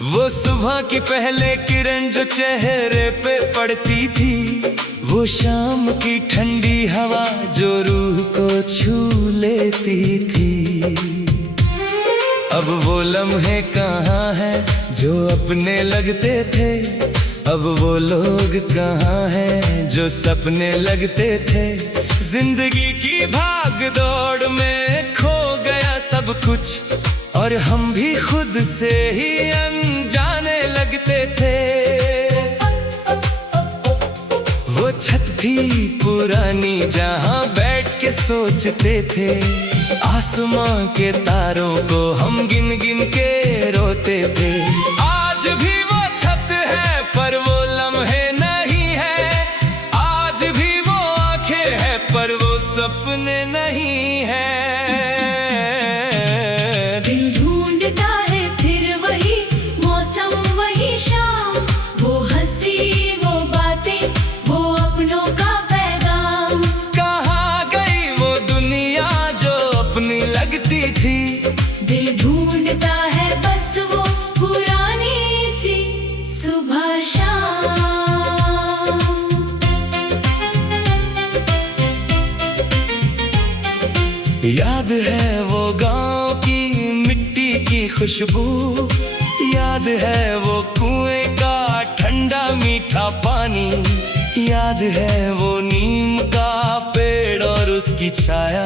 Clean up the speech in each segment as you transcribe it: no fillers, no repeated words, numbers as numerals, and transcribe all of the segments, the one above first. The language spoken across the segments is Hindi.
वो सुबह की पहले किरण जो चेहरे पे पड़ती थी, वो शाम की ठंडी हवा जो रूह को छू लेती थी। अब वो लम्हे कहाँ हैं जो अपने लगते थे, अब वो लोग कहाँ हैं जो सपने लगते थे। जिंदगी की भाग दौड़ में खो गया सब कुछ, और हम भी खुद से ही अनजाने लगते थे। वो छत थी पुरानी जहाँ बैठ के सोचते थे, आसमां के तारों को हम गिन गिन के रोते थे। आज भी वो छत है पर वो लम्हे नहीं है, आज भी वो आंखें हैं पर वो सपने नहीं है। दिल ढूंढता है फिर वही मौसम वही शाम, वो हंसी वो बातें वो अपनों का पैगाम। कहाँ गई वो दुनिया जो अपनी लगती थी। दिल ढूंढता है बस वो पुरानी सी सुबह शाम। याद है वो गांव की मिट्टी की खुशबू, याद है वो कुएं का ठंडा मीठा पानी, याद है वो नीम का पेड़ और उसकी छाया,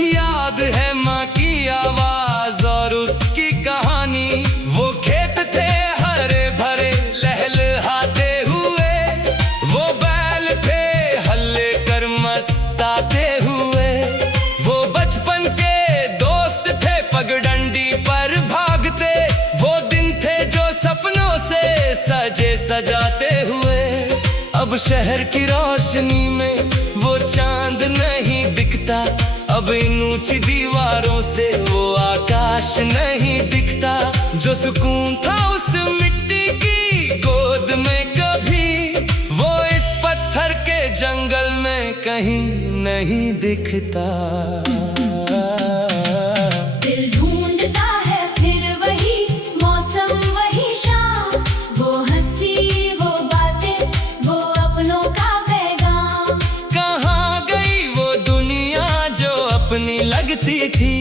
याद है माँ की आवाज और उसकी कहानी। वो खेत थे हरे भरे लहलहाते हुए, वो बैल थे हल्ले कर मस्ताते हुए, वो बचपन के दोस्त थे पगडंडी पर भागते, वो दिन थे जो सपनों से सजे सजाते हुए। अब शहर की रोशनी में वो चांद नहीं दिखता, अब इन ऊंची दीवारों से वो आकाश नहीं दिखता। जो सुकून था उस मिट्टी की गोद में कभी, वो इस पत्थर के जंगल में कहीं नहीं दिखता। दिल ढूंढता है फिर वही मौसम वही शाम, वो हंसी वो बातें वो अपनों का पैगाम। कहाँ गई वो दुनिया जो अपनी लगती थी।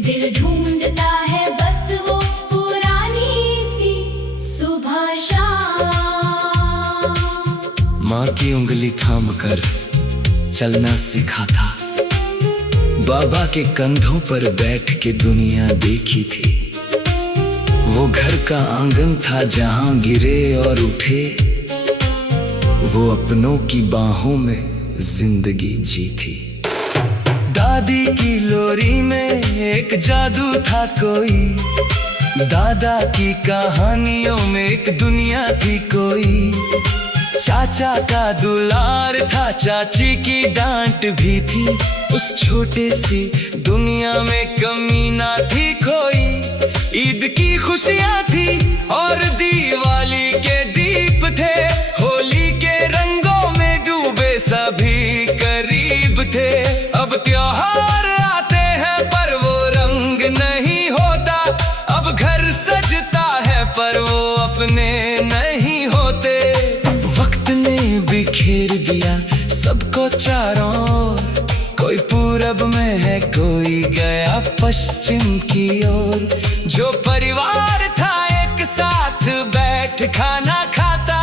दिल ढूंढता है बस वो पुरानी सी सुबह शाम। माँ की उंगली थाम कर चलना सिखा था, बाबा के कंधों पर बैठ के दुनिया देखी थी। वो घर का आंगन था जहां गिरे और उठे, वो अपनों की बाहों में जिंदगी जी थी। दादी की लोरी में एक जादू था कोई, दादा की कहानियों में एक दुनिया थी कोई। चाचा का दुलार था, चाची की डांट भी थी, उस छोटे सी दुनिया में कमी ना थी कोई। ईद की खुशियाँ थी और दिवाली के दीप थे, होली के रंगों में डूबे सभी करीब थे। अब त्योहार आते हैं पर वो रंग नहीं होता, अब घर सजता है पर वो अपने नहीं होते। वक्त ने बिखेर दिया सबको चारों ओर, कोई पूरब में है कोई गया पश्चिम की ओर। जो परिवार था एक साथ बैठ खाना खाता,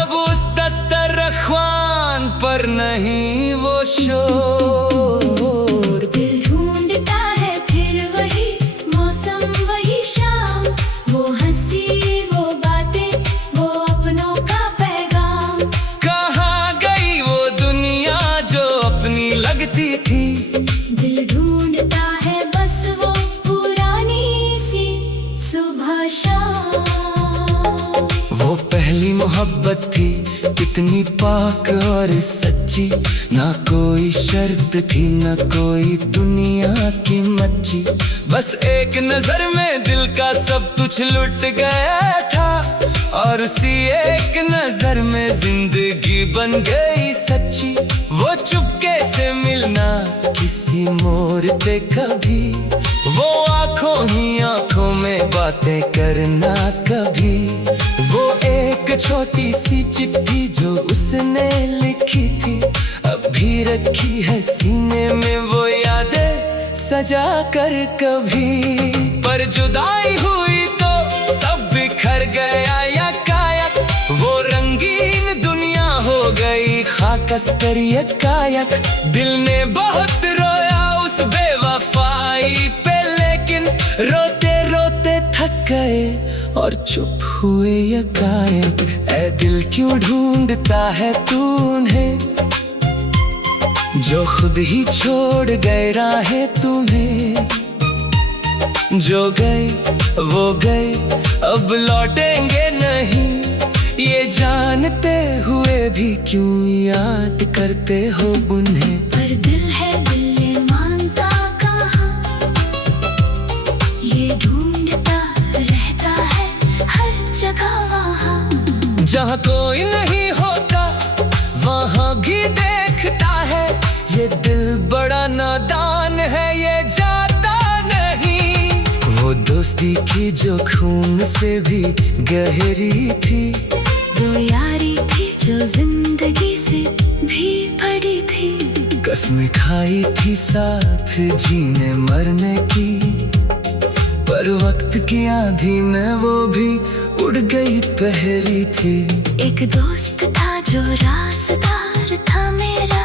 अब उस दस्तरख्वान पर नहीं वो शोर। दिल ढूंढता है फिर वही मौसम वही शाम, वो हंसी वो बातें वो अपनों का पैगाम। कहाँ गई वो दुनिया जो अपनी लगती थी। दिल ढूंढता है बस वो पुरानी सी सुबह शाम। वो पहली मोहब्बत थी कितनी पाक और सच्ची, ना कोई शर्त थी ना कोई दुनिया की मर्जी। बस एक नजर में दिल का सब कुछ लुट गया था, और उसी एक नजर में जिंदगी जिंदगी बन गई सच्ची, वो चुपके से मिलना किसी मोड़ पे कभी, वो आंखों ही आंखों में बातें करना कभी, वो एक छोटी सी चिट्ठी जो उसने लिखी थी अब भी रखी है सीने में, वो यादें सजा कर कभी। पर जुदाई हुई तो सब बिखर गया यकायक, वो रंगीन दुनिया हो गई खाकस पर यकायक। दिल ने बहुत रोया उस बेवफाई पे, लेकिन रोते रोते थक गए और चुप हुए यकायक। ऐ दिल क्यों ढूंढता है तू उन्हें जो खुद ही छोड़ गए राहें तुम्हें, जो गए वो गए अब लौटेंगे नहीं, ये जानते हुए भी क्यों याद करते हो उन्हें। पर दिल है दिल ने मानता कहाँ, ये ढूंढता रहता है हर जगह वहाँ। जहाँ कोई नहीं होता वहाँ भी देखता है, ये दिल बड़ा नादान है ये जाता नहीं। वो दोस्ती की जो खून से भी गहरी थी, वो यारी थी जो जिंदगी से भी बड़ी थी, कसमें खाई थी साथ जीने मरने की, पर वक्त की आंधी में वो भी उड़ गई पहरी थी। एक दोस्त था जो राज़दार था मेरा,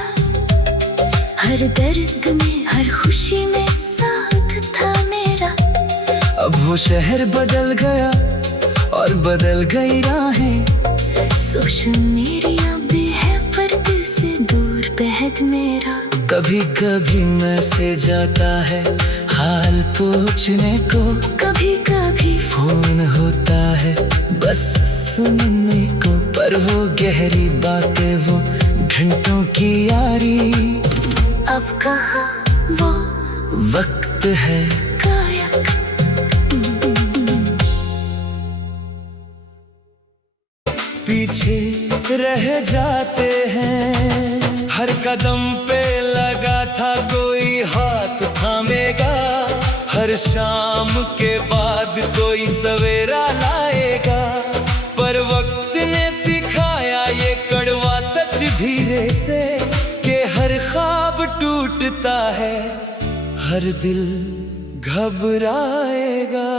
हर दर्द में हर खुशी में साथ था मेरा। अब वो शहर बदल गया और बदल गई राहें, सोशल मीडिया भी है पर दिल से दूर बेहद मेरा। कभी कभी मैसेज आता है हाल पूछने को, कभी कभी फोन होता है बस सुनने को, पर वो गहरी बातें वो घंटों की यारी, अब कहाँ वो वक्त है गायक। पीछे रह जाते हैं, हर कदम पे लगा था कोई हाथ थामेगा, हर शाम के बाद कोई सवेरा लाएगा, पर वक्त ने सिखाया ये कड़वा सच धीरे से, कि हर ख्वाब टूटता है हर दिल घबराएगा।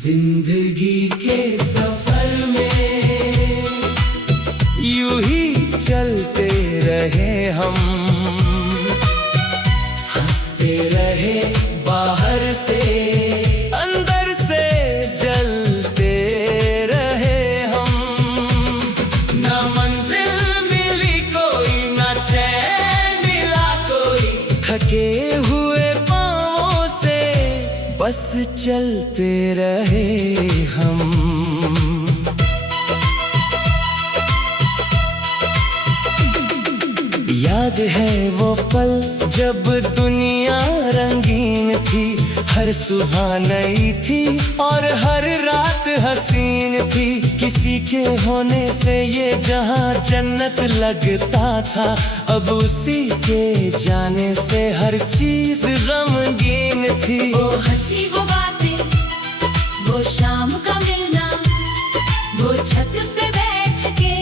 जिंदगी के सफर में यूं ही चलते रहे हम, हंसते रहे बाहर से अंदर से जलते रहे हम। ना मंजिल मिली कोई ना चैन मिला कोई, थके हुए पाँवों से बस चलते रहे हम। याद है वो पल जब दुनिया रंगीन थी, हर सुबह नई थी और हर रात हसीन थी, किसी के होने से ये जहां जन्नत लगता था, अब उसी के जाने से हर चीज गमगीन थी। वो हंसी वो बातें, वो शाम का मिलना, वो छत पे बैठ के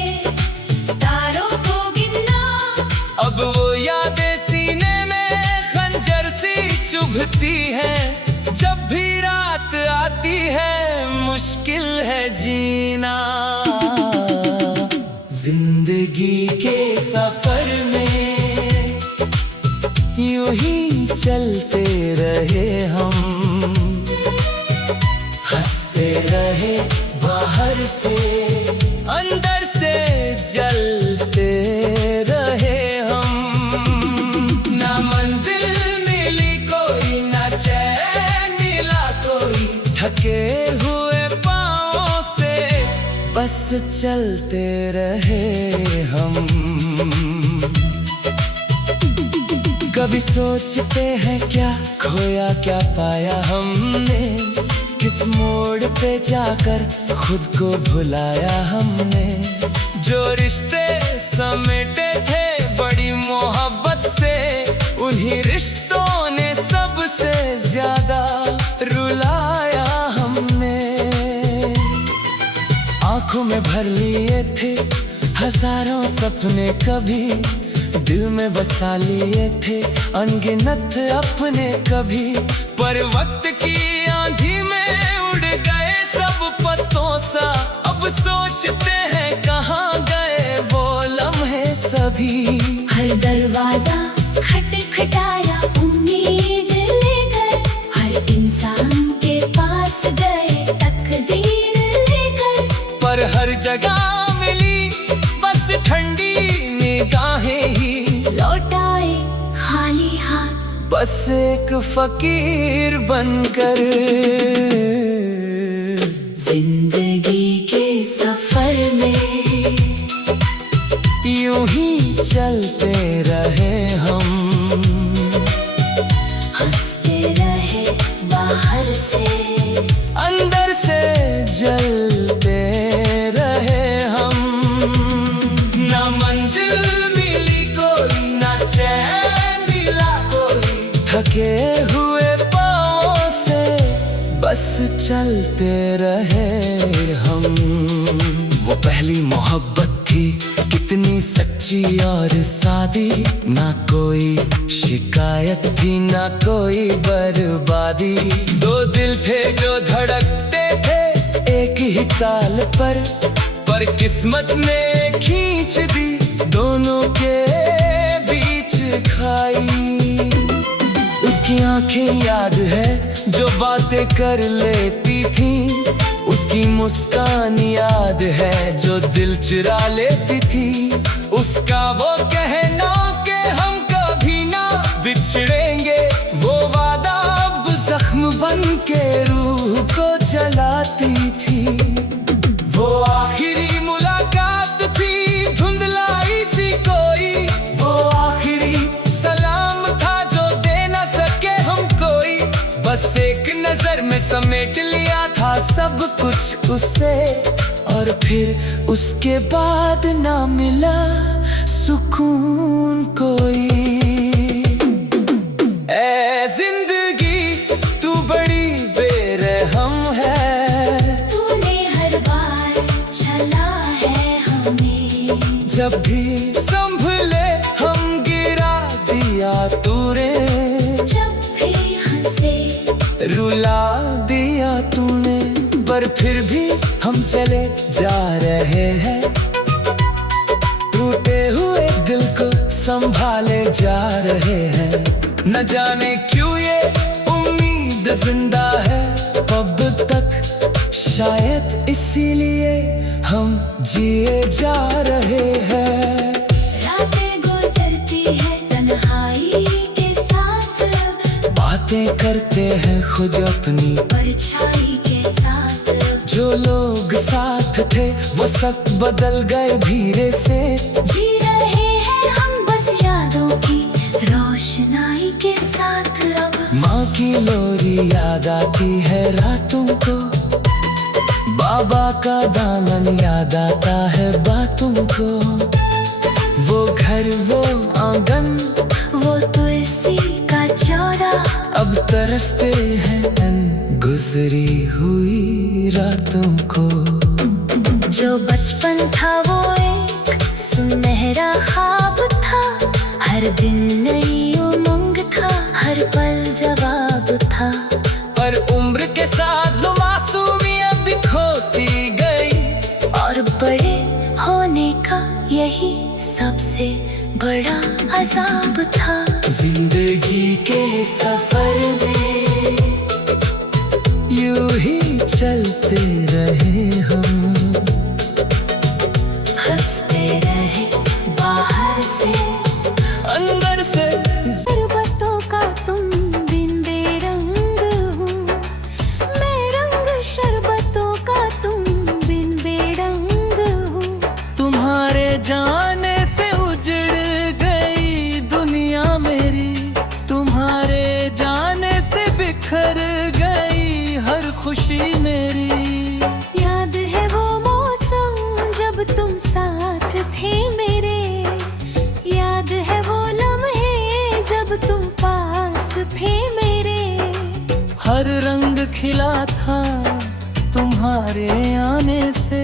तारों को गिनना, अब वो यादें सीने में खंजर सी चुभती है, जब भी रात आती है मुश्किल है जीना। जिंदगी के सफर में यूं ही चलते रहे हम, हंसते रहे बाहर से अंदर से जलते रहे हम। ना मंजिल मिली कोई ना चैन मिला कोई, थके हुए पाँवों से बस चलते रहे हम। कभी सोचते हैं क्या खोया क्या पाया हमने, किस किस मोड़ पे जाकर खुद को भुलाया हमने। जो रिश्ते समेटे थे बड़ी मोहब्बत से, उन्हीं रिश्तों ने सबसे ज्यादा रुलाया हमने। आंखों में भर लिए थे हजारों सपने, कभी दिल में बसा लिए थे अनगिनत अपने कभी। पर वक्त की आंधी में उड़ गए सब पत्तों सा, अब सोचते हैं कहाँ गए वो लम्हे सभी। हर दरवाजा खटखटाया उम्मीद लेकर, हर इंसान के पास गए तकदीर लेकर। पर हर जगह मिली बस ठंडी निगाहें ही, लौटाए खाली हाथ बस एक फकीर बनकर। जिंदगी के सफर में यूं ही चलते रहे हम, हंसते रहे बाहर से, अंदर से जलते रहे हम। ना मंजिल मिली कोई, ना चैन मिला कोई, थके हुए पाँवों से बस चलते रहे हम। वो पहली मोहब्बत थी कितनी सच्ची और सादी, ना कोई शिकायत थी ना कोई बर्बादी। दो दिल थे जो धड़कते थे एक ही ताल पर किस्मत ने खींच दी दोनों के बीच खाई। उसकी आंखें याद है जो बातें कर लेती थी, उसकी मुस्कान याद है जो दिल चुरा लेती थी। उसका वो कहना कि हम कभी ना बिछड़ेंगे, वो वादा अब जख्म बन के रूह को जलाती थी। वो आखिरी मुलाकात थी धुंधलाई सी कोई, वो आखिरी सलाम था जो दे न सके हम कोई। बस एक नजर में समेट लिया था सब कुछ उससे, और फिर उसके बाद ना मिला सुकून कोई। ऐ जिंदगी तू बड़ी बेरहम है, तूने हर बार छला है हमें। जब भी संभले हम गिरा दिया तूने, जब भी हंसे रुला दिया तूने। पर फिर भी हम चले जा रहे हैं, टूटे हुए दिल को संभाले जा रहे हैं। न जाने क्यों ये उम्मीद जिंदा है अब तक, शायद इसीलिए हम जिए जा रहे हैं। रातें गुजरती है तन्हाई के साथ, बातें करते हैं खुद अपनी परछाई के साथ। जो लोग साथ थे वो सब बदल गए धीरे से। जी रहे हैं हम बस यादों की रोशनाई के साथ अब। माँ की लोरी याद आती है रातों को, बाबा का दामन याद आता है बातों को। वो घर वो आंगन वो तुलसी का चौरा, अब तरसते हैं इन गुजरी हुई रातों को। जो बचपन था वो एक सुनहरा ख्वाब था, हर दिन नई उमंग था, हर पल जवाब था। पर उम्र के साथ वो मासूमियत भी खोती गई, और बड़े होने का यही सबसे बड़ा अजाब था। जिंदगी के सफर में यूं ही चलते रहे हम, हंसते रहे बाहर से, अंदर से। शरबतों का तुम बिन बेरंग हो, मैं रंग शरबतों का तुम बिन बेरंग हो। तुम्हारे जाने से उजड़ गई दुनिया मेरी, तुम्हारे जाने से बिखर गई हर खुशी मेरी। याद है वो मौसम जब तुम साथ थे मेरे, याद है वो लम्हे जब तुम पास थे मेरे। हर रंग खिला था तुम्हारे आने से,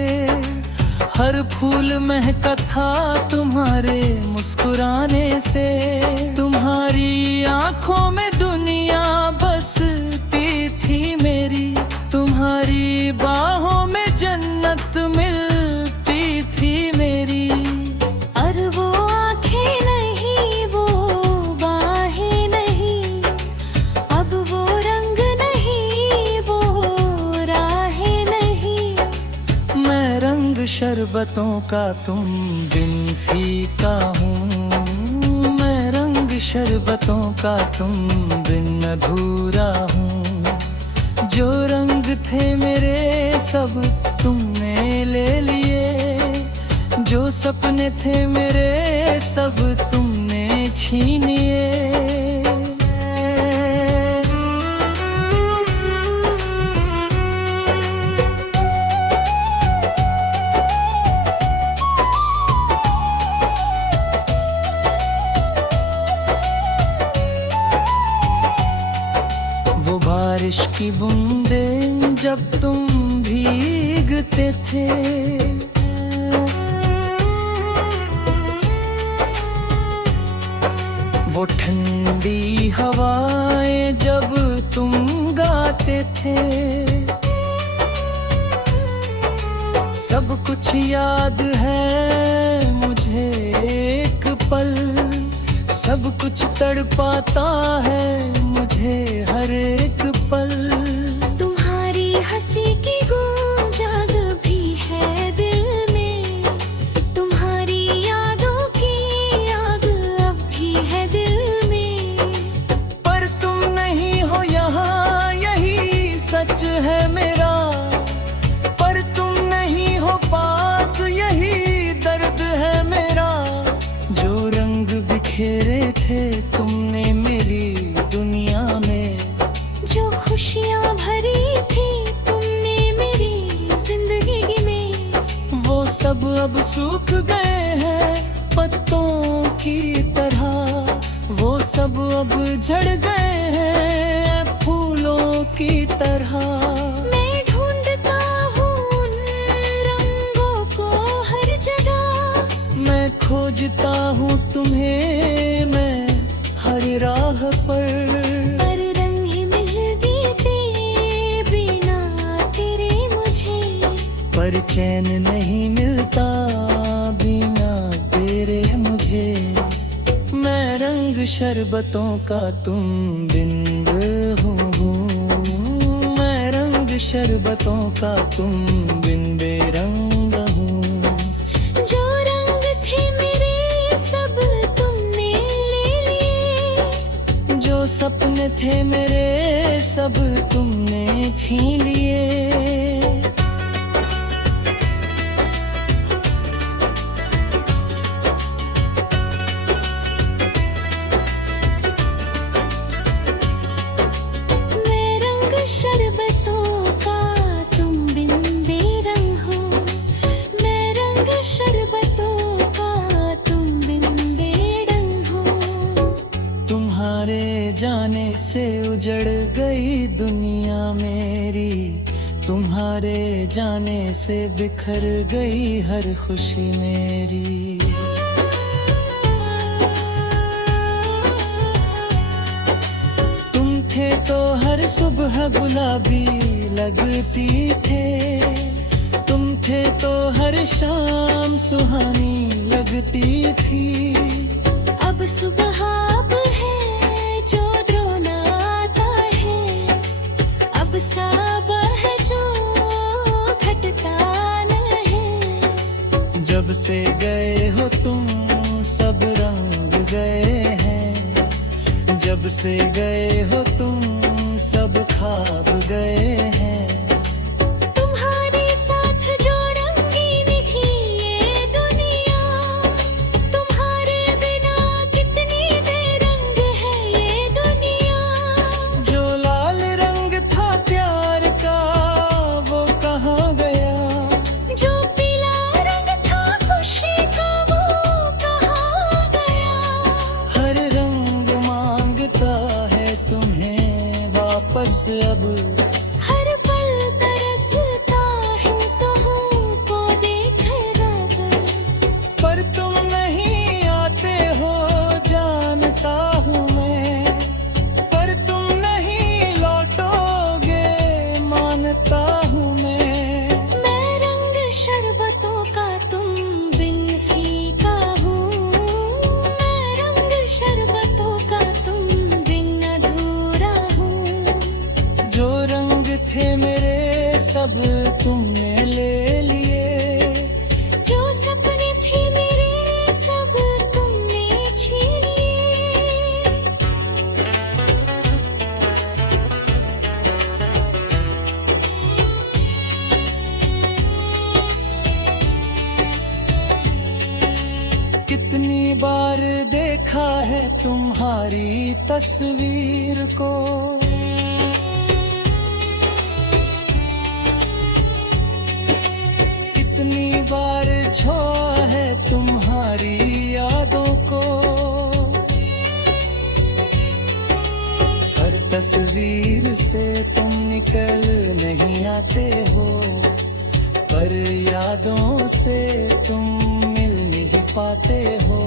हर फूल महका था तुम्हारे मुस्कुराने से। तुम्हारी आंखों में दुनिया बसती थी मेरी, तुम्हारी बाहों में जन्नत मिलती थी मेरी। और वो आँखें नहीं, वो बाहें नहीं, अब वो रंग नहीं, वो राहें नहीं। मैं रंग शरबतों का तुम बिन फीका हूँ, मैं रंग शरबतों का तुम बिन अधूरा हूँ। जो रंग थे मेरे सब तुमने ले लिए, जो सपने थे मेरे सब तुमने छीन लिए। वो बारिश की बूंदें जब तुम भीगते थे, वो ठंडी हवाएं जब तुम गाते थे। सब कुछ याद है मुझे एक पल, सब कुछ तड़पाता है मुझे हर एक पल। तुम्हारी हंसी की गूंज आज भी है दिल में, तुम्हारी यादों की याद अब भी है दिल में। पर तुम नहीं हो यहाँ यही सच है मेरा, पर तुम नहीं हो पास यही दर्द है मेरा। जो रंग बिखेरे थे तुमने मेरी दुनिया में, जो खुशियाँ भरी थी तुमने मेरी जिंदगी में, वो सब अब सूख गए हैं पत्तों की तरह। वो सब अब झड़ गए हैं फूलों की तरह। मैं ढूंढता हूँ उन रंगों को हर जगह, मैं खोजता हूँ तुम्हें मैं हर राह पर। पर रंग ही मिल बीते बिना तेरे मुझे, पर चैन नहीं मिलता बिना तेरे मुझे। मैं रंग शरबतों का तुम बिंद हूँ, मैं रंग शरबतों का तुम बिन बेरंग हूँ। जो रंग थे मेरे सब तुमने ले लिए, जो सपने थे मेरे सब तुमने छीन लिए। मैं रंग शरबतों का तुम बिन बेरंग हो, मैं रंग शरबतों का तुम बिन बेरंग हो। तुम्हारे जाने से उजड़ गई दुनिया मेरी, तुम्हारे जाने से बिखर गई हर खुशी मेरी। तुम थे तो हर सुबह गुलाबी लगती थे, तुम थे तो हर शाम सुहानी लगती थी। अब सुबह अब है जो रोना आता है, अब सब है जो घटता नहीं। जब से गए हो तुम सब रंग गए हैं, जब से गए हो तुम सब ख्वाब गए हैं। तुम्हारे साथ जो रंगीन ही ये दुनिया, तुम्हारे बिना कितनी बेरंग है ये दुनिया। जो लाल रंग था प्यार का जानता हूँ मैं रंग शरबतों का तुम बिन फीका हूँ मैं रंग शरबतों का तुम बिन अधूरा हूँ जो रंग थे मेरे सब तुमने ले लिए जो सपने थे मेरे सब तुमने छीन लिए कितनी बार देखा है तुम्हारी तस्वीर को कितनी बार छोआ है तुम्हारी यादों को हर तस्वीर से तुम निकल नहीं आते हो पर यादों से तुम मिल नहीं पाते हो